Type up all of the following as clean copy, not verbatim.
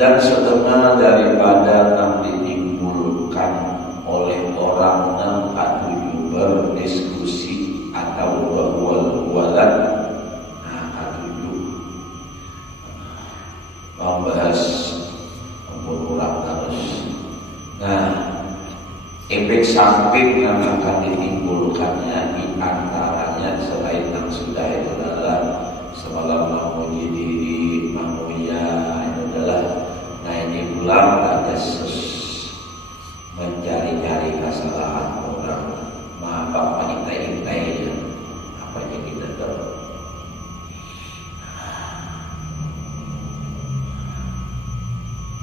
Dan setengah daripada yang ditimbulkan oleh orang yang katuju berdiskusi atau berbual-bualan, katuju membahas orang terus. Efek samping yang akan ditimbulkannya di antaranya selain yang sudah itu adalah semalam memuji diri, memuja itu adalah ini pulang ada mencari-cari kesalahan orang, apa mengintai-intai apa yang kita tahu.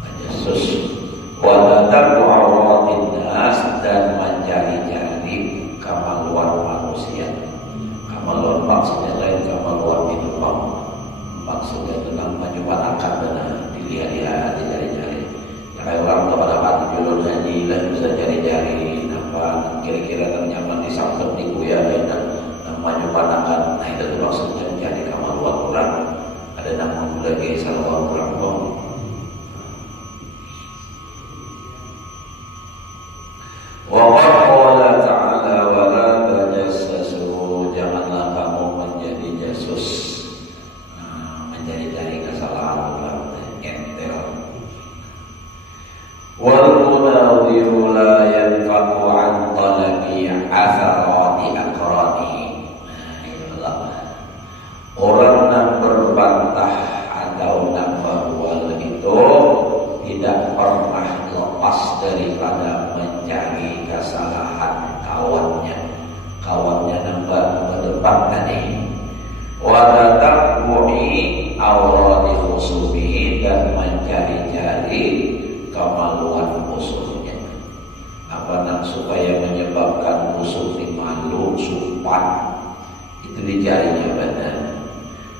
Tajassus wa tatabbu auratin nas, dan mencari-cari kemaluan manusia. Kemaluan maksudnya lain kemaluan itu maksudnya tentang menyuarakan benar, dilihat-lihat, dicari-cari. Ya kayak orang tua pada waktu julur haji lah bisa cari-cari apa kira-kira ternyaman di samping di kuya dan menyuarakan. Itu tuh maksudnya mencari kemaluan orang. Ada nama lagi salah orang dong. Wa qala ta'ala wa la tajassasu, janganlah kamu menjadi jasus, mencari-cari kesalahan orang, entel. Wal munadhiru la yanfaqu an talabi atharati aqranihi. Orang yang berbantah atau yang berbual itu tidak pernah lepas daripada mencari kesalahan kawannya yang berdebat tadi. Wa tatabbu'i awrati khusubihi, dan mencari-cari kemaluan musuhnya. Apa nak supaya menyebabkan musuh ini malu, sumpah, itu dicarinya benar.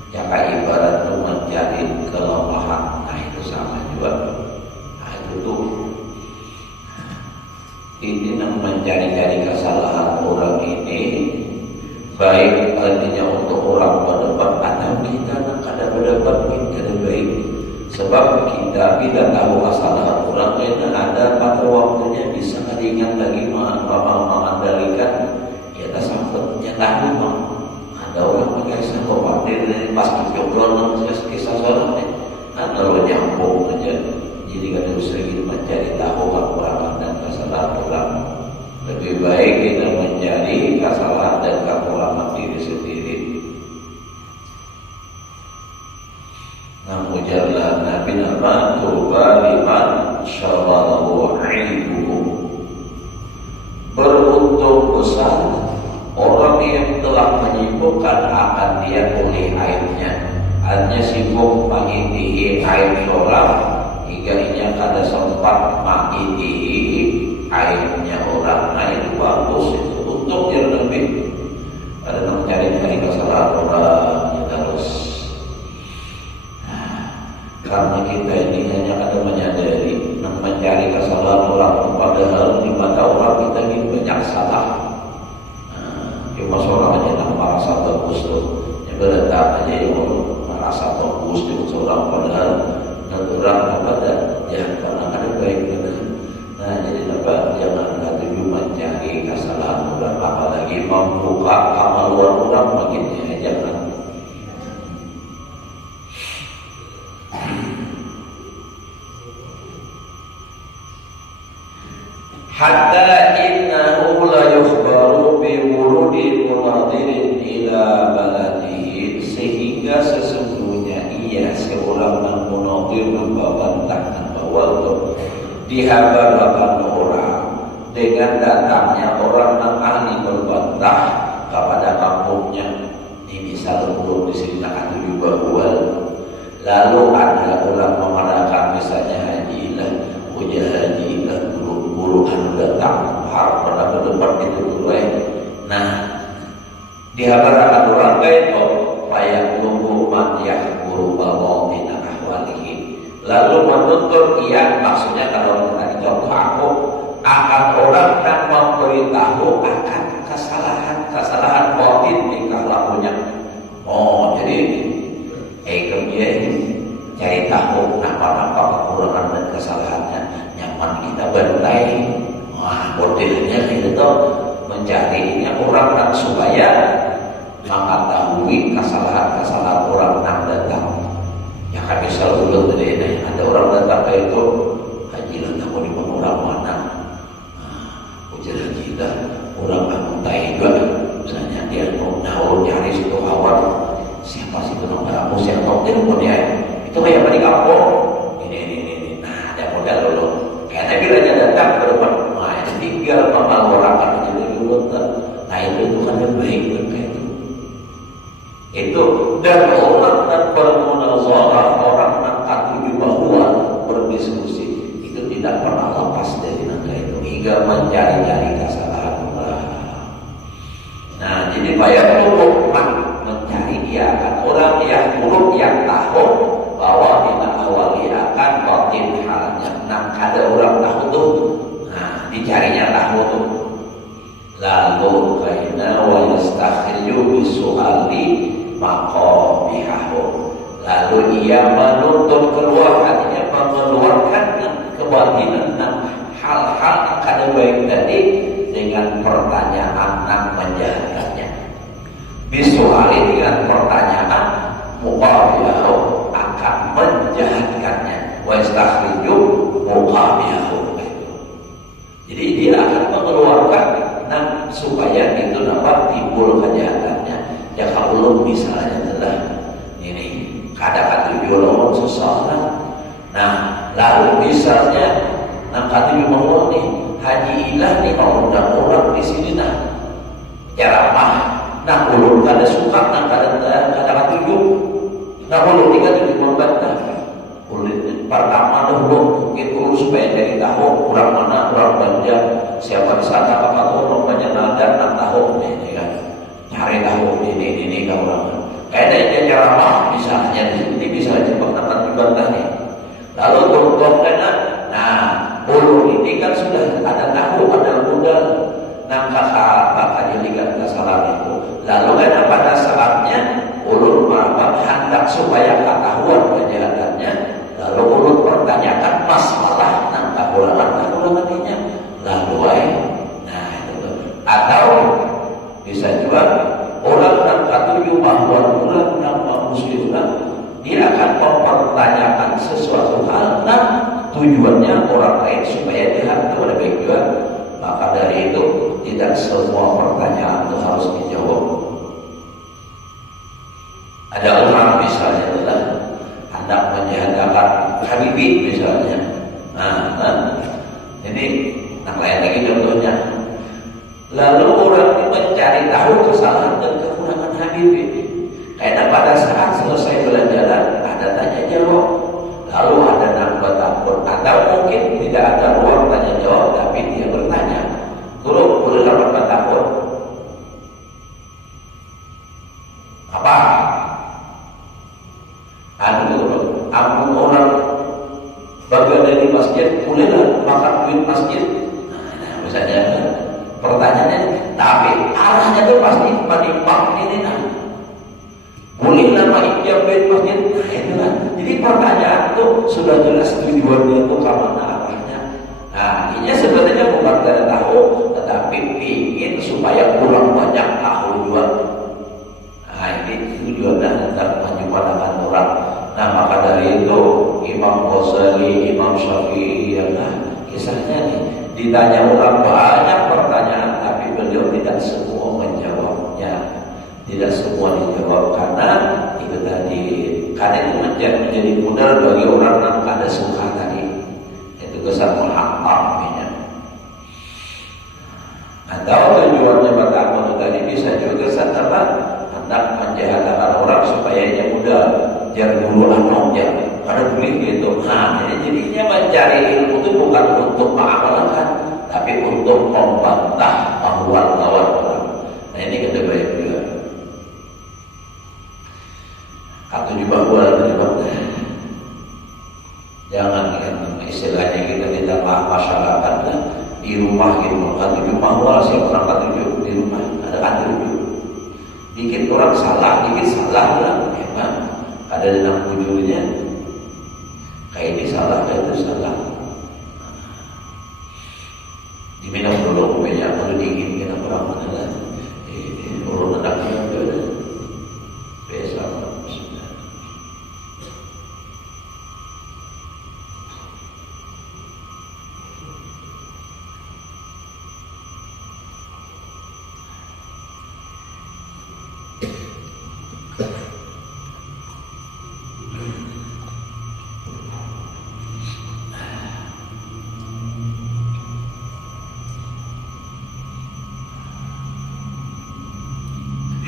Ya kayak ibarat itu mencari kelemahan, itu sama juga. Itu tuh ini yang mencari-cari kesalahan orang ini, baik artinya untuk orang berdebat atau kita nak ada berdebat kita ada baik. Sebab kita tidak tahu masalah orang itu ada pada waktunya bisa ingat lagi mengandalkan ya tasawufnya tahu mah. Ada orang pakai satu pandir dari pas kejobloan kisah soalnya ada lo nyambung aja. Jadi kan harus sering mencari tahu kekurangan dan kesalahan orang. Lebih baik kita mencari kesalahan dan kekurangan diri sendiri. Namun jalan Nabi nama tuba liman syawallahu aibuhu. Beruntung besar orang yang telah menyibukkan akan dia oleh aibnya. Hanya sibuk mengikuti aib orang hingga ia kada sempat mengikuti aibnya orang. Nah itu bagus, itu untuk yang lebih. Ada mencari kesalahan orang yang harus. Karena kita ini hanya ada menyadari mencari kesalahan orang, padahal di mata orang kita ini banyak salah. Cuma seorang aja yang merasa bagus tuh, yang berendah aja yang merasa bagus di seorang, padahal orang pada ya karena ada baik benar. Nah jadi dapat jangan tuju mencari kesalahan orang, apalagi membuka amal orang makin jangan. Hatta innahu la yukhbaru bi wurudi munadirin ila baladihi, sehingga sesungguhnya ia seorang munadir membantahkan bahwa dihabarkan orang dengan datangnya orang yang ahli berbantah kepada kampungnya. Ini misal belum diceritakan juga bahwa lalu ada orang memarakan misalnya hajilah, puja hajilah, guru anu datang harap pada berdebat itu dulu. Nah, dihabarkan orang itu payah nunggu man guru bawa bina ahwalihi. Lalu menuntut ia, maksudnya kalau kita contoh aku akan orang dan memberitahu akan kesalahan batin di lakunya. Oh, jadi kerja cari tahu apa kekurangan dan kesalahannya, nyaman kita bantai. Wah, modelnya itu mencarinya orang dan supaya mengetahui kesalahan orang yang datang. Ya kan bisa dulu dari ini ada orang datang ke itu haji lah kamu di orang mana? Ujar haji lah orang antai juga. Misalnya dia mau tahu cari situ awal siapa sih itu kamu siapa itu dia itu kayak balik kampung ini nah ada modal dulu karena bila dia datang ke depan tinggal mamal orang kan jadi dulu nah itu kan yang baik kayak itu dan orang dan bermunazarah orang akan tuju bahwa berdiskusi itu tidak pernah lepas dari naga itu hingga mencari-cari kesalahan orang. Nah jadi bayar untuk mencari dia akan orang yang buruk yang tahu bahwa tidak awali akan batin halnya. Nah ada orang tahu tuh, nah dicarinya tahu tuh. Lalu kaina wa yastakhiju bisu'ali maqamihahu. Lalu ia menuntut keluar, artinya mengeluarkan kebatinan hal-hal yang kada baik tadi dengan pertanyaan yang menjahatkannya. Bisu'ali dengan pertanyaan muqamihahu akan menjahatkannya. Wa yastakhiju muqamihahu. Jadi dia akan mengeluarkan supaya itu dapat timbul kejahatannya. Ya kalau misalnya adalah ini kadang-kadang jualan seseorang. Nah lalu misalnya kata mau nih haji ilah nih mau undang orang di sini nah ceramah. Nah ulun kada suka nah kadang-kadang tujuh. Nah ulun ini kan tujuh membantah. Ulun pertama dulu itu supaya jadi tahu orang mana orang banjar siapa di sana apa tahu banyak nada nak tahu ini kan cari tahu ini kau orang kayaknya ceramah misalnya di sini bisa cepat dapat dibantah nih lalu turun nah ulun ini kan sudah ada tahu ada modal nah kakak jadikan kesalahan itu lalu kan pada saatnya ulun hendak supaya ketahuan kejahatannya lalu Lalu urut pertanyakan masalah nang kakurangannya lalu nah itu. Atau bisa juga orang yang katuju bahwa orang yang muslim dia akan mempertanyakan sesuatu hal dan tujuannya orang lain supaya dia kepada baik juga. Maka dari itu tidak semua pertanyaan itu harus dijawab. Ada orang misalnya adalah hendak menjadikan Habibie misalnya. Ini yang lain lagi contohnya. Lalu orang mencari tahu kesalahan dan kekurangan Habibie. Karena pada saat selesai jalan-jalan ada tanya jawab. Lalu ada nambah takut atau mungkin tidak ada ruang tanya jawab tapi dia bertanya. Guru, boleh nambah takut? Apa? Ampun orang bagian dari masjid bolehlah makan duit masjid. Nah, misalnya pertanyaannya, tapi arahnya itu pasti menimpang ini nah. Boleh nama ijab duit masjid. Nah itu kan. Jadi pertanyaan itu sudah jelas tujuannya itu kemana arahnya. Nah ini sebenarnya bukan karena tahu, tetapi ingin supaya kurang banyak tahu juga. Nah ini tujuannya hendak menyempurnakan orang. Nah maka dari itu Imam Ghazali, Imam Syafi'i kisahnya nih ditanya orang banyak pertanyaan tapi beliau tidak semua menjawabnya, tidak semua dijawab karena itu tadi karena itu menjadi modal bagi orang yang ada suka tadi itu kesan menghampar atau tujuannya pertama tadi bisa juga setelah hendak menjahatkan orang supaya dia mudah jangan guru anak ya pada boleh gitu. Nah jadinya mencari ilmu itu bukan untuk mengamalkan tapi untuk membantah ahwal lawan orang. Nah ini kita baik juga atau juga jangan istilahnya kita tidak masyarakat di rumah gitu atau cuma wal siapa orang katuju di rumah ada katuju dikit orang salah dikit salah lah memang ada dalam wujudnya kayak ini salah kayak itu salah diminum dulu banyak kalau dingin kita kurang mana lah urut anaknya udah biasa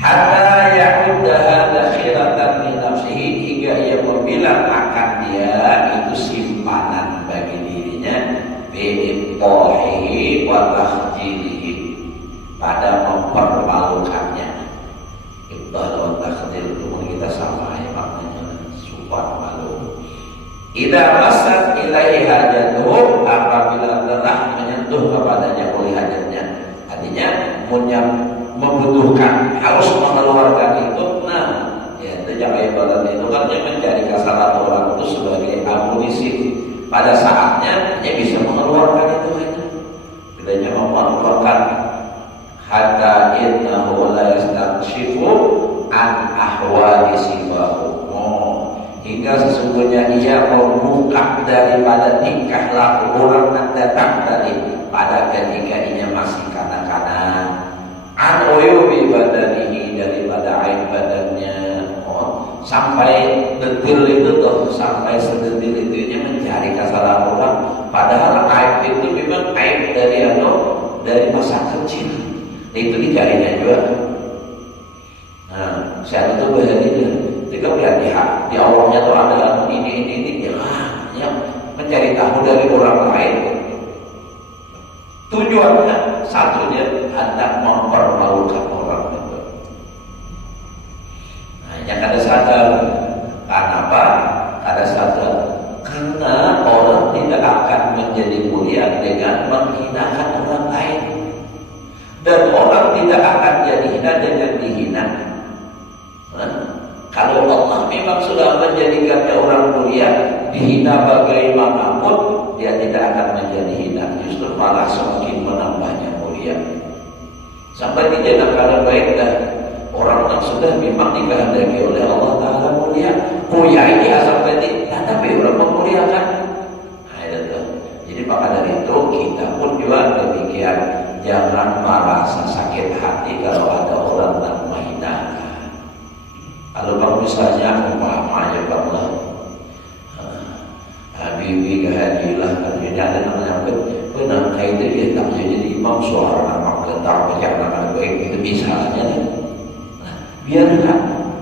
hatta yaqudaha dakhilatan li nafsihi hingga ia membilang akan dia itu simpanan bagi dirinya bi'itohihi wa takhjilihi pada mempermalukannya. Ibtah wa takhjil itu kita sama ya maknanya sumpah malu. Idza masat ilaihi hajatuh apabila telah menyentuh kepadanya oleh hajatnya. Artinya membutuhkan harus mengeluarkan itu. Nah ya itu jangan ibarat itu kan dia mencari kesalahan orang itu sebagai amunisi pada saatnya dia bisa mengeluarkan itu aja bedanya mengeluarkan hatta innahu la yastakshifu an ahwali sifahu hingga sesungguhnya ia membuka daripada tingkah laku orang yang datang tadi pada ketika ia masih kanak-kanak an uyubi badanihi daripada aib badannya sampai detil itu tuh sampai sedetil itunya mencari kesalahan orang padahal aib itu memang aib dari masa kecil itu dicarinya juga. Nah saya itu bahasanya jika di Allahnya tuh ada ini ya mencari tahu dari orang lain tujuannya satunya hendak mempermalukan orang itu. Nah, yang ada sadar kenapa? Ada sadar karena orang tidak akan menjadi mulia dengan menghinakan orang lain dan orang tidak akan jadi hina dengan dihina. Nah, kalau Allah memang sudah menjadikannya orang mulia dihina bagaimanapun dia tidak akan menjadi hina, justru malah semakin menambahnya mulia. Sampai di dalam keadaan baik dan orang yang sudah memang dikehendaki oleh Allah Ta'ala mulia, ini sampai tapi orang memuliakan. Nah, itu. Jadi maka dari itu kita pun juga demikian, jangan merasa sakit hati kalau ada orang yang menghinakan. Kalau bang misalnya umpama ya bang lah, Habibi kehadilah ini ada namanya benar kayak itu dia tak jadi imam suara nama ketar banyak nama baik itu misalnya. Nah, biarkan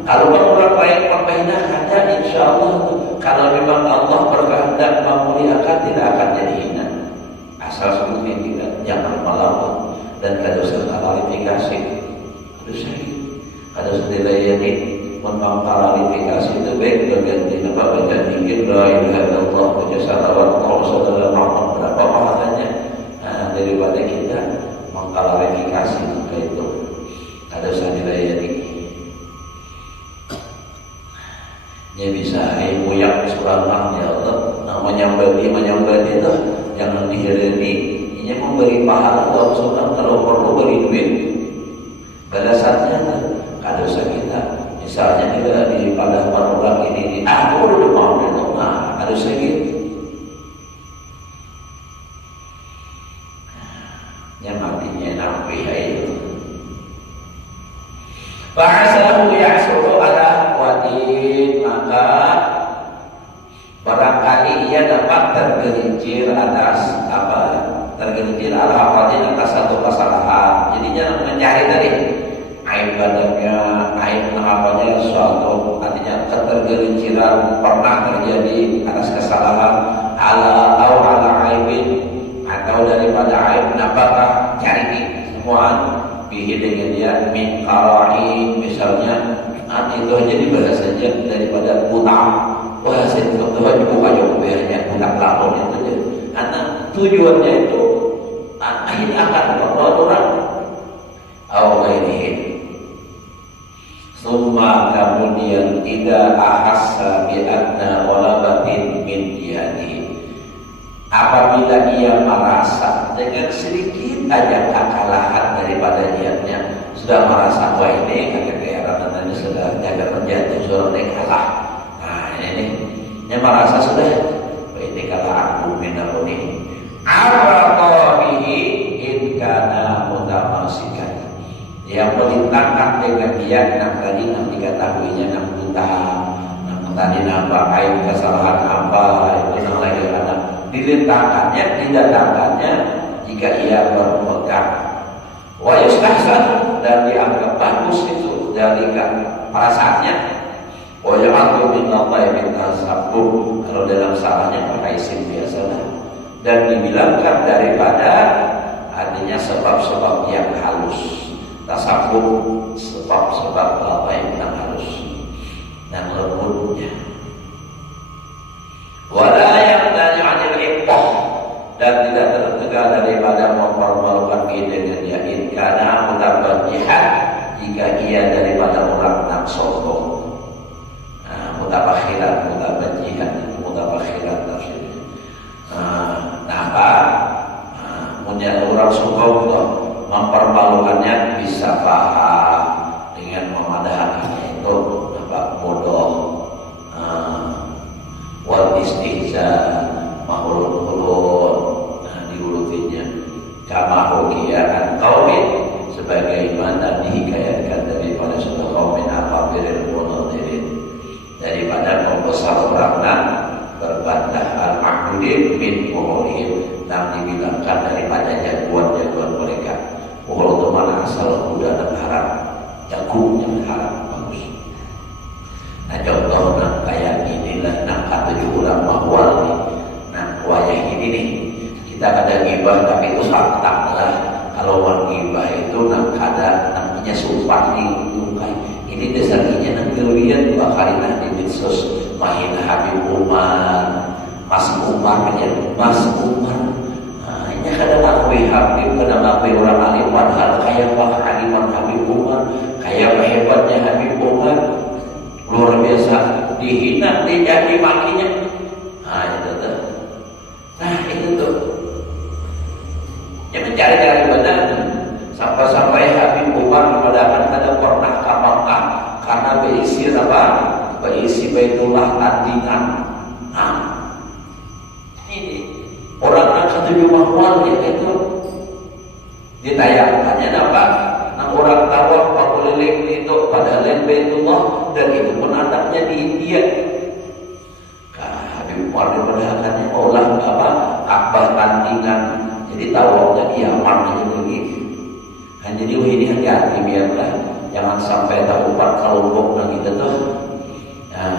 kalau orang lain menghinakan, insya Allah kalau memang Allah berkehendak memuliakan tidak akan jadi hina. Asal seperti tidak, jangan melawan dan kada usah klarifikasi. Ada senilai ini memang klarifikasi itu baik berganti apa baca zikir la ilaha illallah baca salawat Rasulullah Muhammad berapa pahalanya daripada kita mengklarifikasi itu. Ada senilai ini. Ya bisa ilmu yang surah ya Allah namanya menyambati itu yang dihirani ini memberi pahala Allah Subhanahu kalau perlu beri duit balasannya kada usah kita misalnya kita di pada orang ini aku udah mau ada usah gitu yang artinya nabi itu bahasahu ya'suru ala wadin, maka barangkali ia dapat tergelincir atas tergelincir ala wadin atas satu kesalahan. Jadinya mencari tadi aib badannya, aib apanya suatu, artinya ketergelinciran pernah terjadi atas kesalahan ala aibin atau daripada aib nabakah cari semua bihi dengan dia min qara'in misalnya itu aja dibahasanya daripada utang bahasa itu bukan jawabannya utang lakon itu aja karena tujuannya itu ini akan membuat orang ini summa kemudian tidak ahassa bi'anna walabatin min jihadi apabila ia merasa dengan sedikit aja kekalahan daripada niatnya sudah merasa wah ini kekayaan ini sudah jaga menjatuh sudah kalah. Nah ini merasa sudah wah ini kalah aku minaluni araqabihi in kana mutamasikan yang melintangkan dengan dia enam kali nanti diketahuinya enam buta tadi nampak aib kesalahan apa itu yang lagi ada dilintangkannya, didatangkannya jika ia berpegang wa yustahsan dan dianggap bagus itu dari perasaannya wa ya'tu min Allah min tasabbub kalau dalam salahnya pakai isim biasa dan dibilangkan daripada artinya sebab-sebab yang halus tasabbub sebab-sebab apa yang halus dan lembutnya wala yang tanya anil iqah dan tidak tertegak daripada mempermalukan dengan dia karena mutabajjihan jika ia daripada orang nak sombong mutabakhiran mutabajjihan mutabakhiran tafsirnya apa punya orang sombong mempermalukannya bisa paham dengan memadahkannya itu bodoh wal istihza mahulun diulutinnya kama hukiyakan qaumin sebagaimana dihikayatkan daripada sudah qaumin akabiril munadirin daripada membesar orangna berbantah al-ma'budin min muhurihim yang dibilangkan daripada jagoan-jagoan mereka muhur itu mana asal kuda dan haram jagung yang haram bagus. Nah contoh kayak inilah nak tujuh orang mahwal nih. Nah wayah ini nih kita ada gibah tapi itu fakta lah. Kalau orang gibah itu nak ada namanya sumpah nih tungkai. Ini dasarnya nak kemudian dua kali nah di medsos main Habib Umar, Mas Umar aja Mas Umar. Nah ini kadang akui Habib, kadang akui orang alim padahal kayak apa aliman Habib Umar, kayak apa hebatnya Habib Umar. Luar biasa dihina, dicaci makinya. katujuh mahwal ya itu ditayangkannya apa? Nah orang tawaf pakeliling itu pada lain Baitullah dan itu pun adanya di India. Habib Umar diperhatikannya olah apa? Akbar tandingan. Jadi tawafnya Yaman aja begini. Hanya jadi ini hati-hati biarlah jangan sampai tahupat kelompok nah gitu tuh. Nah,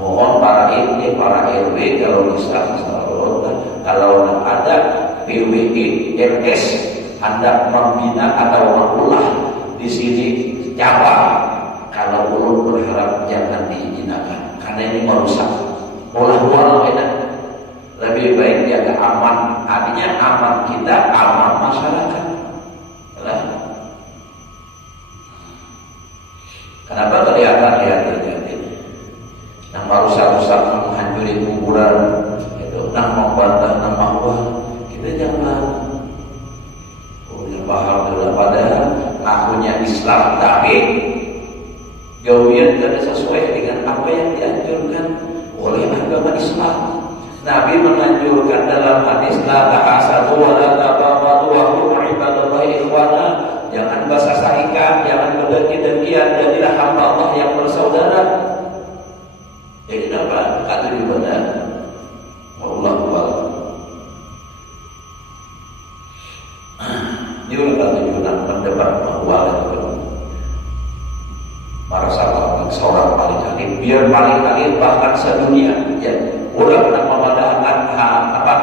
mohon para RT, para RW kalau bisa kalau ada PWI, RS hendak membina atau mengulah di sini cabang, kalau ulun berharap jangan diizinakan karena ini merusak olah enak. Lebih baik jaga aman, artinya aman kita, aman masyarakat. Kenapa kelihatan yang merusak-rusak menghancuri kuburan itu, membantah nama Allah, kita jangan paham dulu padahal akunya Islam tapi jauhian tidak sesuai dengan apa yang dianjurkan oleh agama Islam. Nabi menganjurkan dalam hadis la ta'asadu wa la tabagadu wa kunu ibadallahi ikhwana, jangan basah-sahikan, jangan berdengki-dengkian, jadilah hamba Allah yang bersaudara. Jadi apa? Kata di mana? Wallahu a'lam. Dia kata juga mendebat bahwa para sahabat seorang paling alim, biar paling alim bahkan sedunia, ya orang nak memadahkan apa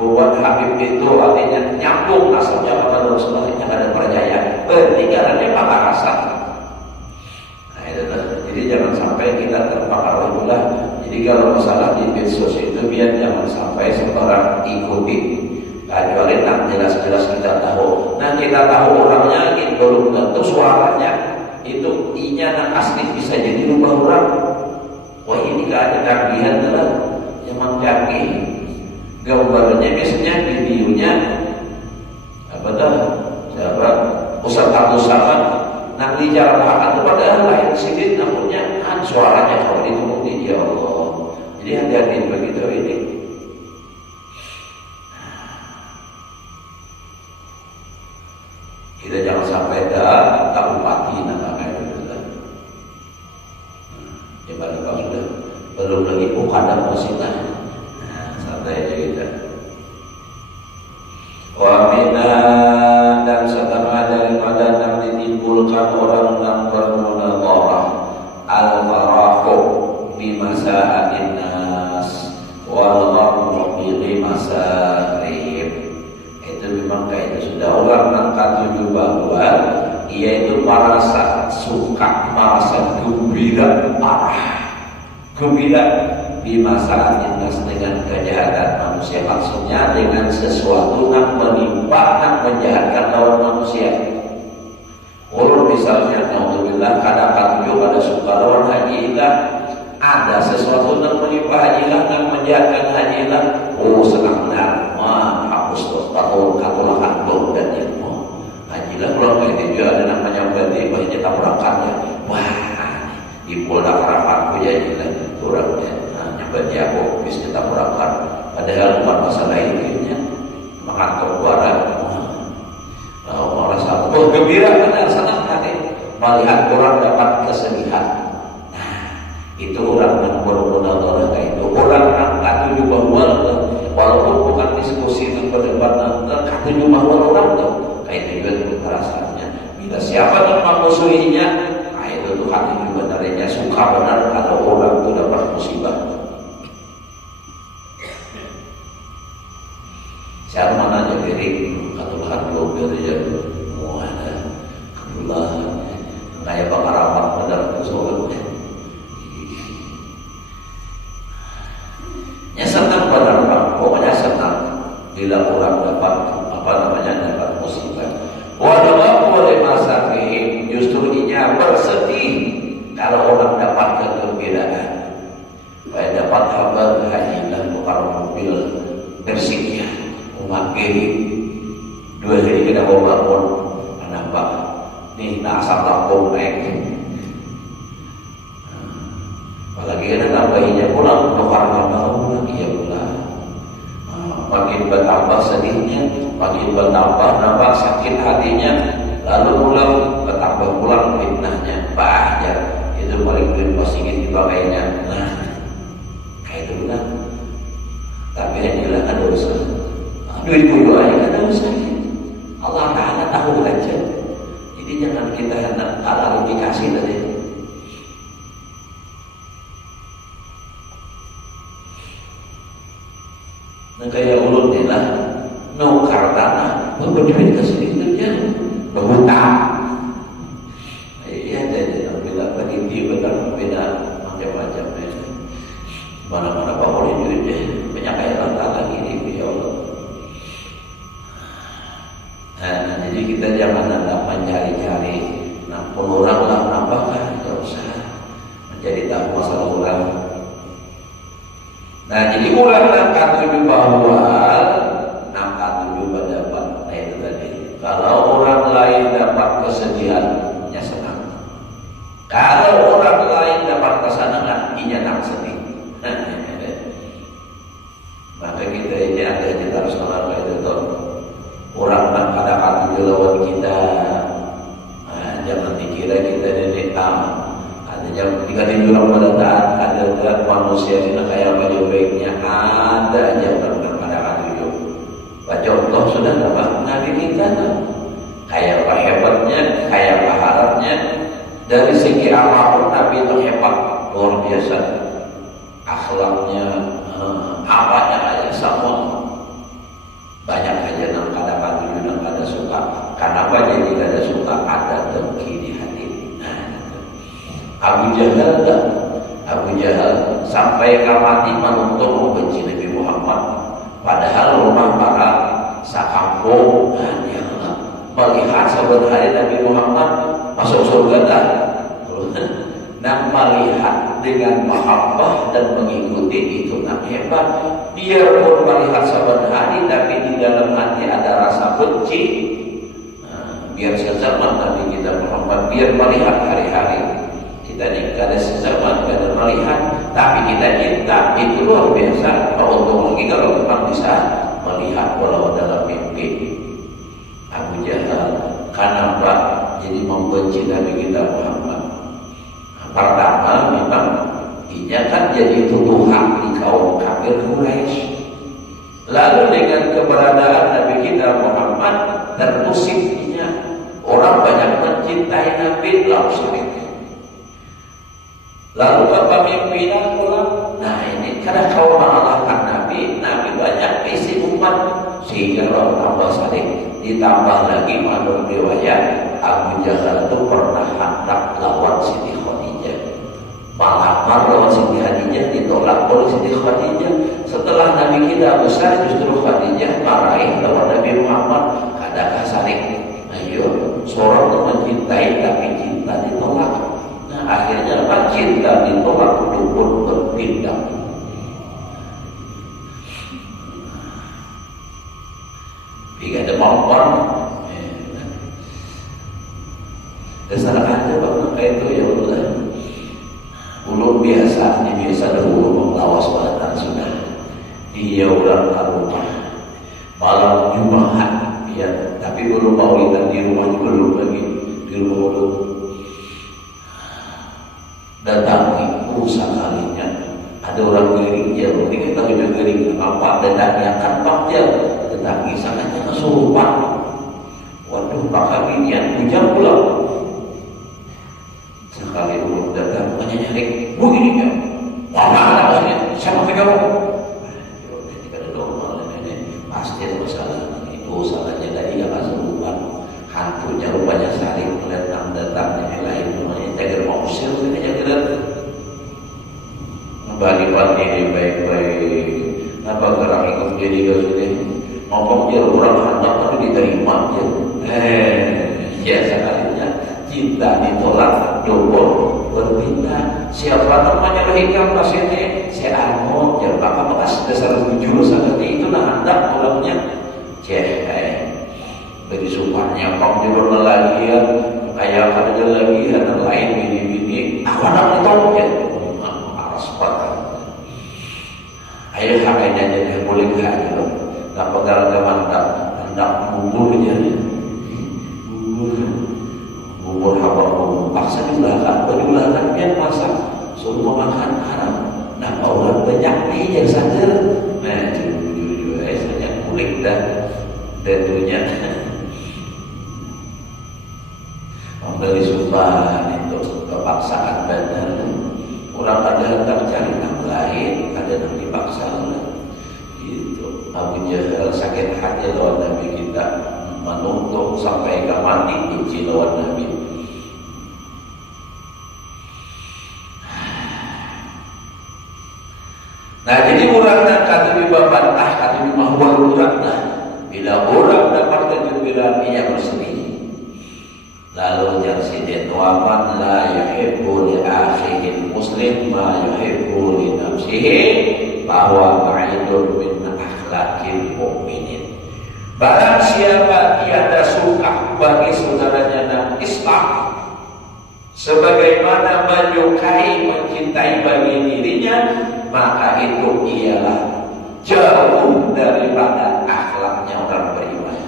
buat Habib itu artinya nyambung nasabnya kepada Rasulullah yang ada percaya, pentinggalannya patah asa. Nah itu jadi jangan sampai kita terpengaruh pula. Jadi kalau masalah di medsos itu biar jangan sampai seorang ikuti. Kecuali nak jelas-jelas kita tahu. Nah kita tahu orangnya itu belum tentu suaranya itu inya dan asli bisa jadi rubah orang. Wah ini kan ada kanggihan telah yang canggih. Gambarnya biasanya videonya apa dah? Siapa? Ustaz Abdul Samad nak dijarahkan itu padahal lain sidin namanya kan suaranya kalau ditunggu ya Allah. Jadi hati-hati begitu ini. Kita jangan sampai tak mati namanya itu. Ya pada kau sudah belum lagi mukadam musibah. Santai aja kita. Wa mina dan setengah daripada yang ditimbulkan orang yang bermunadharah al-farahu bi masa'atin nas wal ghamru bi masarib. Itu memang kayak itu sudah orang yang katujuh bahwa ia itu merasa suka, merasa gembira, gembira di masa dinas dengan kejahatan manusia, maksudnya dengan sesuatu yang menimpa dan menjahatkan lawan manusia. Ulun misalnya, alhamdulillah kadang katujuh pada suka lawan hajilah, ada sesuatu yang menimpa hajilah yang menjahatkan hajilah, oh senangnya hapus tuh tahun katulakan belum dan ilmu hajilah belum kayak itu ada namanya berarti banyak tabrakannya. Wah di Polda Karapanku ya hajilah kurangnya nyampe aku bis kita tabrakan padahal bukan masalah ini mengantuk barang merasa gembira benar senang hati melihat orang dapat kesedihan. Itu orang yang bermunadharah kayak itu orang yang katujuh bahwa walaupun bukan diskusi dan berdebat nanti katujuh bahwa orang tuh kayak itu juga rasanya bila siapa yang memusuhinya, nah itu tuh katujuh benarnya suka benar kalau orang itu dapat musibah. Siapa mana aja diri katulah belum dia mau ada katulah kayak bakar rapat benar soalnya. Ya senang pada orang, pokoknya senang bila orang dapat dapat musibah. Walau boleh masakin, justru inya bersedih kalau orang dapat kegembiraan. Supaya dapat kabar haji dan bukan mobil bersiknya memakai 2 hari kita mau bangun, kenapa? Nih asal lampung naik. Apalagi ada tambahinya pulang, karena mau lagi ya pulang. makin bertambah sedihnya, makin bertambah nampak sakit hatinya, lalu pulang bertambah pulang fitnahnya, bahaya. Itu paling duit pasingin dipakainya. Nah, kayak itu kan. Tapi inilah ada usaha. Duit kudu aja ada usaha. Allah Ta'ala tahu aja. Jadi jangan kita hendak klarifikasi tadi. Nah kayak ulun ni lah, nukar tanah, berduit ke sini kerja, berhutang. Iya jadi bila begitu benar macam-macam ni. Mana-mana bawa duitnya, banyak kayak rata lagi ni, ya Allah. Nah, jadi kita jangan hendak mencari-cari. Nah, orang lah nampaklah, tidak usah menjadi tahu masalah orang. Nah, jadi ulang angka 7 bahwa angka 7 berdapat. Nah, itu tadi. Kalau orang lain dapat kesedihannya senang. Kalau orang lain dapat kesenangan, ia nak sedih. Maka kita ini ada di harus kenal itu tuh. Orang nak ada hati lawan kita. Nah, jangan dikira kita ini ada yang dikatakan orang pada taat, ada manusia ini kayak baju baiknya, ada aja orang pada hati itu. Baca Allah sudah dapat Nabi kita tuh. Kayak apa hebatnya, kayak apa harapnya. Dari segi apapun Nabi itu hebat, luar biasa. Akhlaknya, apanya aja sama. Banyak aja yang kadang-kadang yang kada suka. Kenapa jadi kada suka? Ada dengki di hati. Nah, Abu Jahal sampai mati menuntut membenci Nabi Muhammad. Padahal rumah para sakampung, dia melihat sebenarnya Nabi Muhammad masuk surga dah. Nak melihat dengan mahabbah dan mengikuti itu nak hebat. Biarpun melihat saban hari tapi di dalam hati ada rasa benci. Biar sezaman Nabi kita Muhammad, biar melihat hari-hari. Kita ni kada sezaman, kada melihat, tapi kita cinta, itu luar biasa. Untung lagi kalau memang bisa melihat walau dalam mimpi. Abu Jahal kenapa jadi membenci Nabi kita Muhammad? Pertama memang ia kan jadi tuduhan di kaum kafir Quraisy. Lalu dengan keberadaan Nabi kita Muhammad terusik dia. Orang banyak mencintai Nabi langsung. Lalu kepemimpinan orang, nah ini karena kau mengalahkan Nabi banyak isi umat sehingga orang tambah saling. Ditambah lagi menurut riwayat Abu Jahal itu pernah hendak lawan Siti Khadijah. Malamar lawan Siti Khadijah ditolak oleh Siti Khadijah. Setelah Nabi kita besar justru Khadijah marahin lawan Nabi Muhammad. Adakah saling? Ayo, seorang itu mencintai tapi cinta ditolak. Nah akhirnya apa? Cinta ditolak pun berpindah. Jika ada mampar, dasar ada bang itu ya udah. Ulun biasa dahulu melawas badan sudah. Dia ulang rumah malam Jumat, ya. Tapi belum maulidan di rumah belum lagi di rumah belum. Datangi rusak kalinya. Ada orang gereja, mungkin kita juga gereja apa datangnya kan jam. Tetapi sangatnya kesurupan. Waduh, maka binian hujan pulang. Sekali dulu datang nyari, begini ya. Apa ada maksudnya? Siapa kamu? Ini kan normal ini. Pasti ada masalah ini. Salahnya tadi ya kesurupan. Hantunya rupanya saling datang yang lain namanya cager mausir ini cager. Bagi-bagi ini baik-baik. Apa gerak ikut jadi ke sini? Ngomong dia orang hantar tapi diterima dia. Ya sekalinya cinta ditolak double berpindah. Siapa namanya hikam pas ini? Si Arno, ya maka bekas dasar jurus seperti itu nah hendak orangnya. Beri sumpahnya kau jodoh lagi ya, kayak kerja lagi ya, dan lain bini-bini. Aku anak itu ya, aras patah. Ayo hakain aja boleh nggak? Nah pegal-pegal hendak buburnya, bubur hawa paksa dibelahkan biar masak, suruh makan haram. Nah orang banyak nih yang sadar, nah jujur saya kulik dah tentunya. Membeli sumpah itu kepaksaan benar. Orang ada hendak cari yang lain, ada yang dipaksa gitu. Abu Jahal sakit hati lawan Nabi kita, menuntut sampai ke mati benci lawan Nabi. Nah jadi orang nak kata bantah, kata mahwal orang lah. Bila orang dapat kegembiraan ia bersedih. Lalu yang sidin waman la yuhibbu li akhihi muslim ma yuhibbu li nafsihi bahwa ba'idun min akhlaqil mu'minin. Barang siapa tiada suka bagi saudaranya dalam Islam sebagaimana menyukai mencintai bagi dirinya, maka itu ialah jauh daripada akhlaknya orang beriman.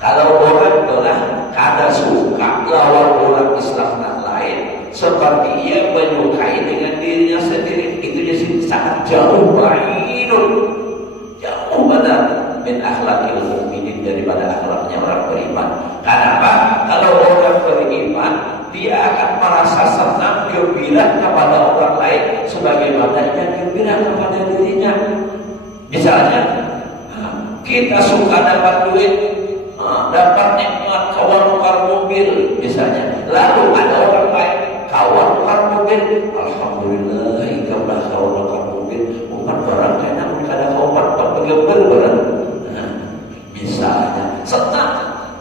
Kalau orang telah kada suka lawan orang Islam yang lain, seperti ia menyukai dengan dirinya sendiri, itu jadi sangat jauh ba'idun, jauh benar min akhlakil mu'minin, daripada akhlaknya orang beriman. Kenapa? Kalau orang beriman, dia akan merasa senang gembira kepada orang lain sebagaimana ia gembira kepada dirinya. Misalnya kita suka dapat duit, dapat nikmat kawan tukar mobil misalnya, lalu ada orang lain kawan tukar mobil, alhamdulillah ikamlah kawan tukar mobil, bukan barang kena kada kawan bergembar barang. Misalnya senang,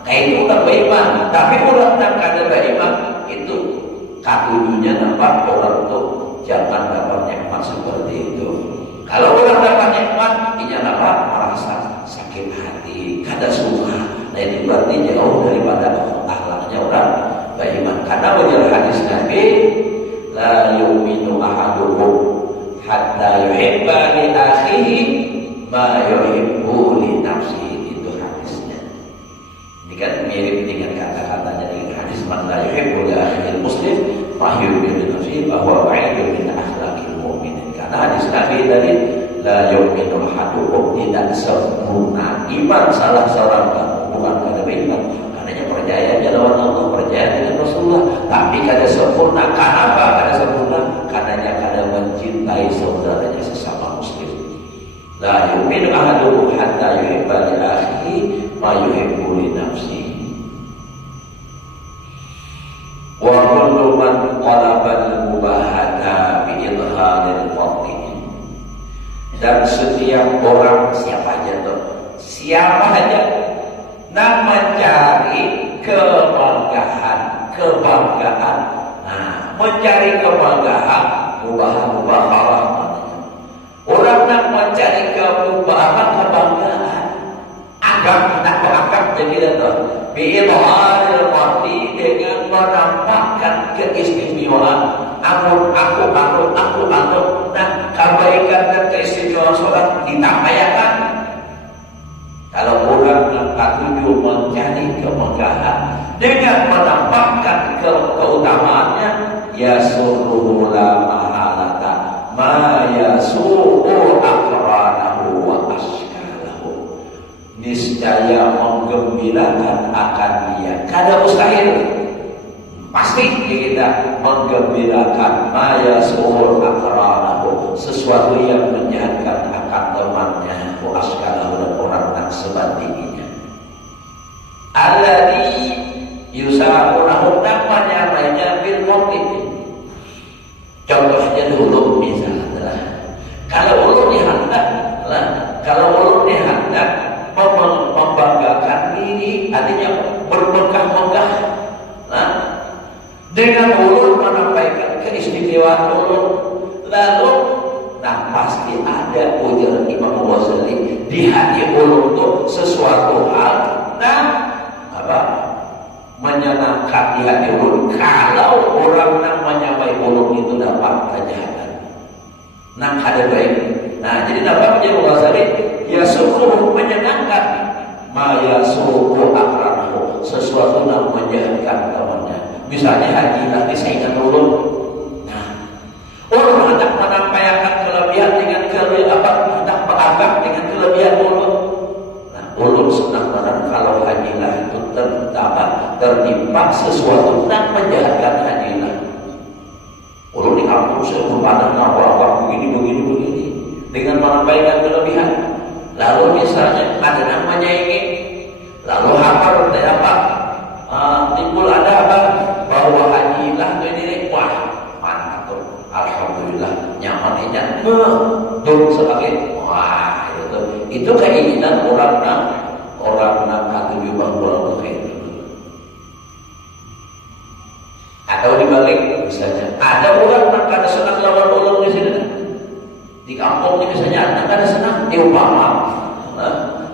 kayak itu udah beriman. Tapi orang yang kada beriman itu katujunya nampak orang tuh jangan dapat nikmat seperti itu. Kalau orang dapat nikmat, ia dapat merasa sakit hati, kada suka. Nah itu berarti jauh daripada akhlaknya orang beriman. Karena benar hadis Nabi, la yu'minu ahadukum hatta yuhibba li akhihi ma yuhibbu li nafsihi. Itu hadisnya. Ini kan mirip dengan kata-katanya dengan hadis man la yuhibbu li akhihi muslim ma yuhibbu li nafsihi bahwa ba'idun min akhlaqil mu'minin. Karena hadis Nabi tadi la yu'minu ahadukum, tidak sempurna iman salah seorang kamu, bukan karena beriman, karena percaya lawan Allah, percaya dengan Rasulullah, tapi kada sempurna. Kenapa kada sempurna? Karena kada mencintai saudaranya sesama muslim. La yu'minu ahadukum hatta yuhibba li akhihi ma yuhibbu li nafsihi. Wa kullu man talaba al-mubahata bi idharil fadli. Dan setiap orang, siapa aja tuh, siapa aja nak mencari kebanggaan, mencari kebanggaan, mubah-mubahalah. Orang nak mencari kebanggaan, anggap jadi itu bi'idharil fadli, dengan menampakkan keistimewaan. Aku, nah kebaikan dan keistimewaan sholat ditampaykan. Kalau orang tujuh mencari kemegahan dengan menampakkan keutamaannya, yasuruhu la mahalata ma yasu'u aqranahu wa ashkalahu, niscaya menggembirakan akan dia, kada mustahil, pasti kita menggembirakan maya suhul akranahu, sesuatu yang menyenangkan akan temannya, wa askalahu, dan orang yang sebandinginya. Alladhi yusarunahu, namanya lainnya bil motif. Contohnya dulu misalnya, kalau ulun dihendak membanggakan diri, artinya bermegah-megah, dengan ulun menyampaikan keistimewaan ulun, lalu pasti ada ujar Imam Ghazali di hati ulun itu sesuatu hal menyenangkan di hati ulun. Kalau orang yang menyamai ulun itu dapat kejahatan, ada baik. Jadi dapat menjadi Ghazali, ya syukur menyenangkan Misalnya haji lah saingan ulun. Nah, ulun hendak menampaikan kelebihan dengan hendak beranggap dengan kelebihan ulun. Nah, ulun senang benar kalau hajilah itu tertimpa sesuatu yang menjahatkan hajilah. Ulun di kampung seumur padan apa begini dengan menampaikan kelebihan. Lalu misalnya ada namanya ini, lalu apa timbul ada apa bahwa hajilah itu ini, wah mantap tuh, alhamdulillah nyaman tuh sebagai wah itu keinginan orang nak katuju bahwa itu. Atau dibalik misalnya ada orang nak kada senang lawan ulun di sini. Di kampung ini misalnya ada senang diumpama,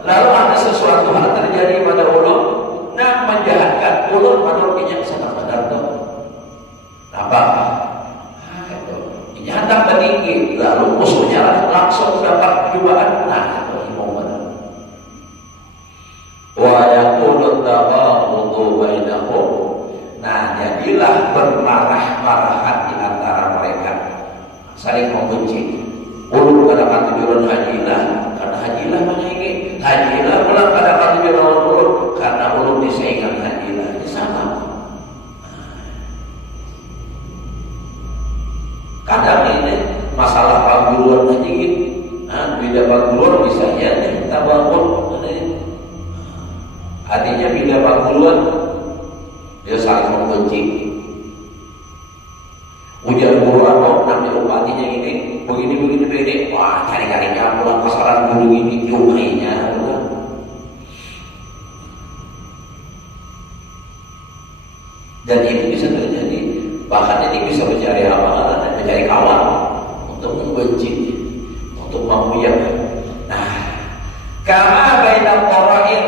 lalu ada sesuatu hal terjadi pada ulun yang menjahatkan ulun pada minyak sangat benar tuh. Apa? Ini hendak meninggi, lalu musuhnya langsung dapat cobaan. Nah, itu mau benar. Wa yaqulu tabaghudhu bainahum. Nah, jadilah bermarah-marahan di antara mereka, saling membenci. Ulun kadang tujuan hajilah, karena hajilah menyaingi. Hajilah pula kadang tujuan ulun, karena ulun disaingan hajilah. Ini sama. Kadang ini masalah paguruan aja gitu. Beda paguruan bisa ya kita bangun. Artinya beda paguruan dia saling membenci. Ujar guru atau namanya upatinya ini begini. Wah, cari-carinya pulang pasaran guru ini diumahinya. Dan ini bisa terjadi. Bahkan ini bisa mencari amalan dan mencari kawan untuk membenci, untuk memuyang. Nah, kama baina qara'in,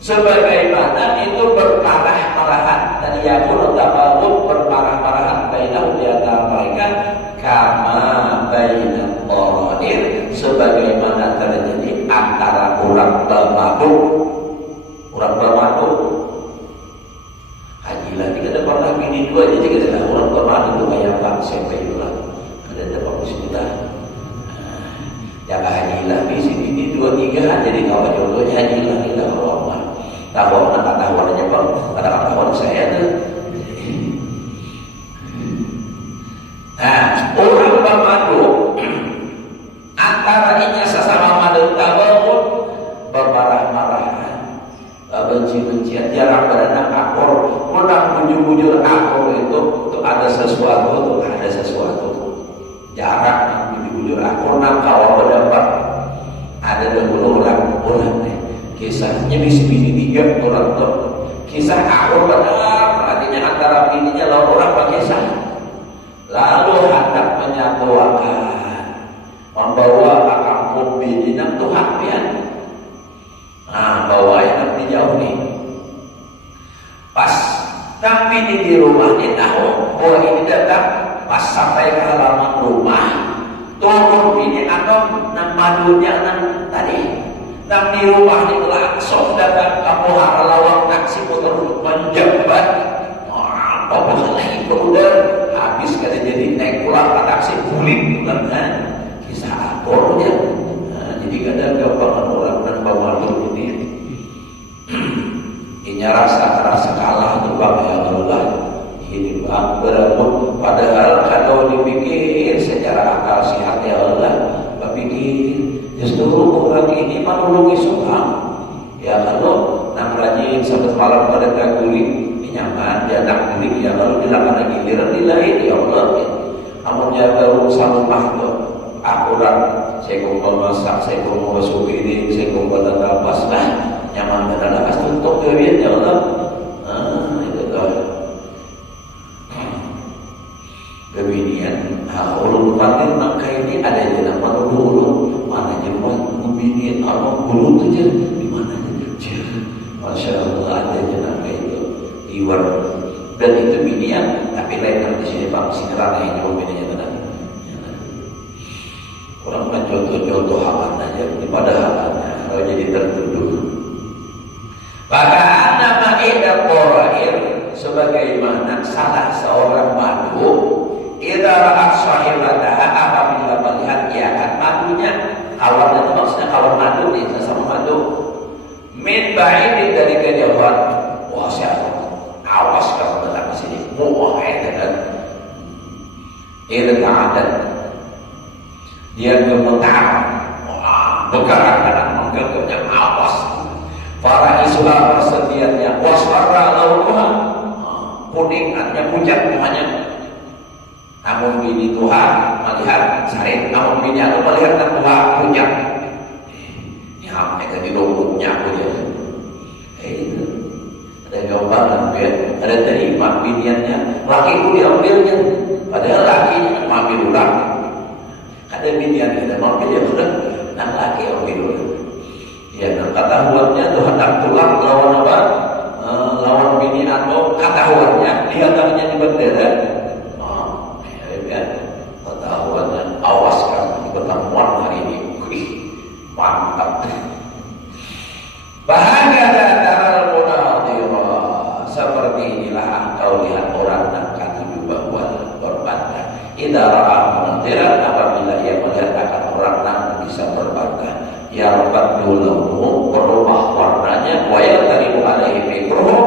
sebagaimana itu bermarah-marahan dan yakun tabaghud bermarah-marahan bainahum di antara mereka, kama baina qara'in, sebagaimana terjadi antara orang bermadu. Hajilah kita dapat lagi di dua jadi kita orang bermadu itu kayak apa sampai itulah ada dapat kita. Jangan hajilah di sini di 2-3 jadi kawan jodohnya hajilah kita kalau tahu kata-kata aja bang, kata-kata saya tuh. Nah, orang bermadu antara ini sesama madu tabaghud bermarah-marahan, benci-bencian, jarang berenang akor, menang bujur-bujur akor itu ada sesuatu, jarang bujur-bujur akor, nang kawan berdapat ada 20 orang kisahnya bisa bini 3 orang tuh. Kisah akor benar, artinya antara bininya lawan orang berkisah. Lalu hendak menyatukan, membawa ke kampung bini nang Tuhan pian. Nah, bawa yang dijauh nih. Pas nang bini di rumah ni tahu bahwa ini datang, pas sampai ke halaman rumah, turun bini atau nang madunya nang tadi. Nang di rumah itu langsung datang kamu haralawang taksi motor menjabat. Apa lagi udah habis kada jadi naik pulang ke taksi kulit kan. Kisah akornya. Jadi kadang gampang orang dan bawa ini. Ini rasa kalah itu bang ya Allah. Ini bang berebut padahal kalau dipikir secara akal sehat ya Allah, berpikir justru orang ini menolongi seorang. Ya kalau nak rajin sampai malam pada kulit, ini nyaman. Dia nak kulit ya kalau dilakukan lagi giliran dilain ya Allah. Amunnya baru sama rumah tu, orang saya kumpul masak, saya kumpul basuh piring, saya kumpul tata pas lah. Nyaman adalah kas tutup kebian ya Allah. Itu tu. Kebinian, ulun patin nak ini ada je nama dulu. Mana je buat kebinian Allah guru tu je di mana je. Masya Allah ada je nama itu iwar dan itu binian tapi lain di sini bang sini ranah ini biniannya benar. Orang mencontoh hakan aja daripada hakannya kalau jadi tertuduh. Maka nama ida qorair sebagaimana salah seorang madu idza ra'at sahibataha apabila melihat akan madunya. Kawannya itu maksudnya kawan madu nih, sama madu. Min ba'idin dari kejauhan. Wah, siapa? Awas kalau datang ke sini. Muah kan. Irta'adan. Dia gemetar. Wah, bergerak dan menggegapnya. Awas. Para isulah persediaannya. Wasfarra lauha. Kuning artinya pucat namanya. Namun bini Tuhan melihat sarit, namun bini aku melihat Tuhan pucat. Ya, mereka di lubuknya aku dia. Itu ada jawaban, ada terima biniannya. Lakiku diambilnya, padahal lakinya ambil ulang. Ada binian kita ambil dia udah, nah laki ambil ulang. Ya, nah ketahuannya Tuhan tak tulang lawan apa? Lawan bini atau ketahuannya dia tangannya di bendera. Ketahuan awas kan pertemuan hari ini. Wih, mantap. Bahagia daral munadhira. Seperti inilah engkau lihat orang yang kaki bahwa berbangga. Idza ra'a munadhira, apabila ia melihat akan orang yang bisa berbangga. Ya rabbad dulu berubah warnanya, wa yataribu alaihi fikruhum,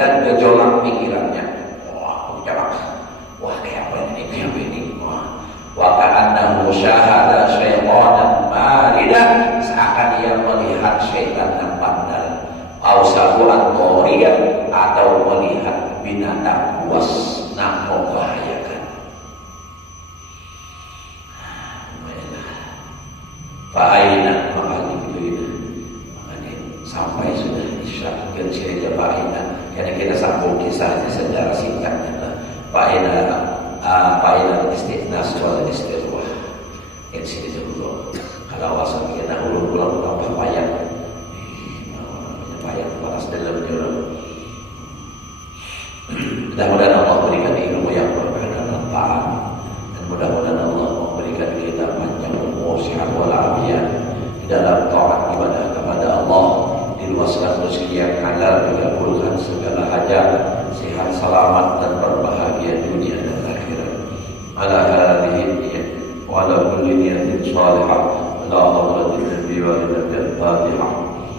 dan gejolak pikirannya. Wah, gejolak. Wah, kayak apa ini? Kayak ini. Wa ka'annahu syahada syaitanan maridan, seakan ia melihat syaitan yang bandel, au sabuan thoriya, atau melihat binatang buas yang membahayakan. Fa'aina makanya gitu. Makanya sampai sudah isya dan sirja fa'aina. Jadi kita sambung kisahnya secara singkatnya. Fa'aina istiqnas wal istighfar. Ini sini dulu. Kalau wasal kita ulang apa payah. Payah panas dalam jurang. Mudah-mudahan Allah berikan ilmu yang bermanfaat, dan mudah-mudahan Allah memberikan kita panjang umur, sehat walafiat di dalam taat ibadah kepada Allah, diluaskan rezeki yang halal, dikabulkan segala hajat, sehat selamat dan berbahagia dunia dan akhirat. Ala hadhihi niyyah wa ala kulli niyatin salihah. La hadratin nabi wa al-Fatiha.